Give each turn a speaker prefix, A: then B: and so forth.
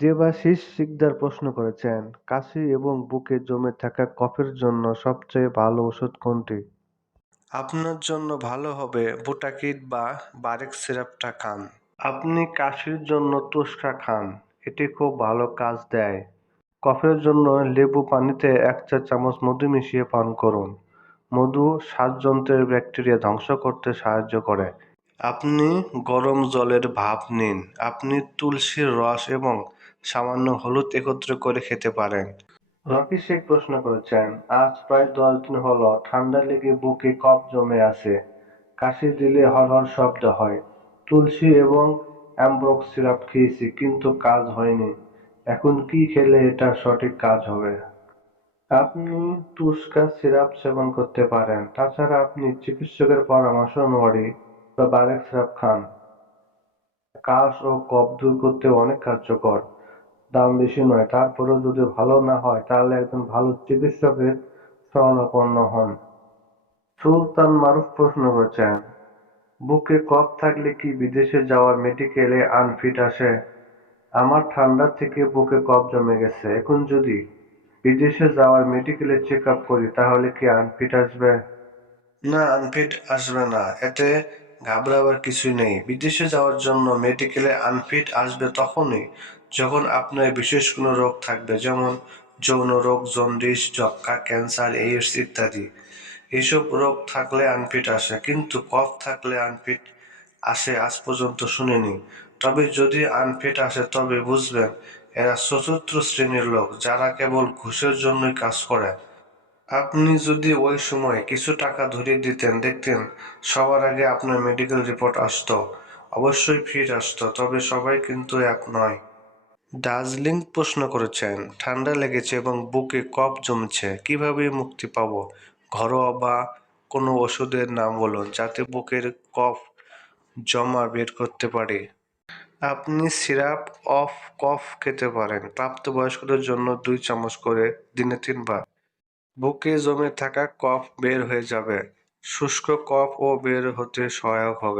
A: দেবাশিস শিকদার প্রশ্ন করেছেন কাশি এবং বুকে জমে থাকা কফের জন্য সবচেয়ে ভালো ওষুধ কোনটি? আপনার জন্য ভালো হবে বুটাকিট বা বারেক সিরাপটা খান। আপনি কাশির জন্য তুস্কা খান এটি খুব ভালো কাজ দেয়। কফের জন্য লেবু পানিতে এক চা চামচ মধু মিশিয়ে পান করুন। মধু শ্বাসযন্ত্রের ব্যাকটেরিয়া ধ্বংস করতে সাহায্য করে। আপনি গরম জলের ভাপ নিন। আপনি তুলসীর রস এবং সামান্য হলুদ একত্র করে খেতে পারেন। রকি শেখ প্রশ্ন করেছেন, আজ প্রায় দশ দিন হলো ঠান্ডা লেগে বুকে কফ জমে আছে। কাশি দিলে হরহর শব্দ হয়। তুলসী এবং অ্যাম্ব্রক সিরাপ খেয়েছি, কিন্তু কাজ হয়নি। এখন কি খেলে এটা সঠিক কাজ হবে? আপনি তুস্কা সিরাপ সেবন করতে পারেন। তাছাড়া আপনি চিকিৎসকের পরামর্শ অনুযায়ী বা বারেক সিরাপ খান। কাশ ও কফ দূর করতে অনেক কার্যকর। দাম বেশি নয়। তারপরেও যদি ভালো না হয়, তাহলে একজন ভালো চিকিৎসকের শরণাপন্ন হন। সুলতান মারুফ প্রশ্ন করেছেন, বুকে কফ থাকলে কি বিদেশে যাওয়ার মেডিকেলে আনফিট আসে? আমার ঠান্ডা থেকে বুকে কফ জমে গেছে। এখন যদি বিদেশে যাওয়ার মেডিকেলে চেক আপ করি, তাহলে কি আনফিট আসবে? না, আনফিট আসবে না। এতে ঘাবড়াবার কিছুই নেই। বিদেশে যাওয়ার জন্য মেডিকেলে আনফিট আসবে তখনই যখন আপনার বিশেষ কোনো রোগ থাকবে, যেমন যৌন রোগ, জন্ডিস যক্কা ক্যান্সার, এইডস ইত্যাদি এইসব রোগ থাকলে আনফিট আসে। কিন্তু কফ থাকলে আনফিট আসে আজ পর্যন্ত শুনিনি। তবে যদি আনফিট আসে, তবে বুঝবেন এরা চতুর্থ শ্রেণির লোক, যারা কেবল ঘুষের জন্যই কাজ করে। আপনি যদি ওই সময় কিছু টাকা ধরিয়ে দিতেন, দেখতেন সবার আগে আপনার মেডিকেল রিপোর্ট আসতো, অবশ্যই ফিট আসতো, তবে সবাই কিন্তু এক নয়। দার্জিলিং প্রশ্ন করেছেন, ঠান্ডা লেগেছে এবং বুকে কফ জমছে, কীভাবে মুক্তি পাবো? ঘরোয়া বা কোনো ওষুধের নাম বলুন যাতে বুকের কফ জমা বের করতে পারি। আপনি সিরাপ অফ কফ খেতে পারেন, প্রাপ্তবয়স্কদের জন্য দুই চামচ করে দিনে তিনবার। বুকে জমে থাকা কফ বের হয়ে যাবে, শুষ্ক কফ ও বের হতে সহায়ক হবে।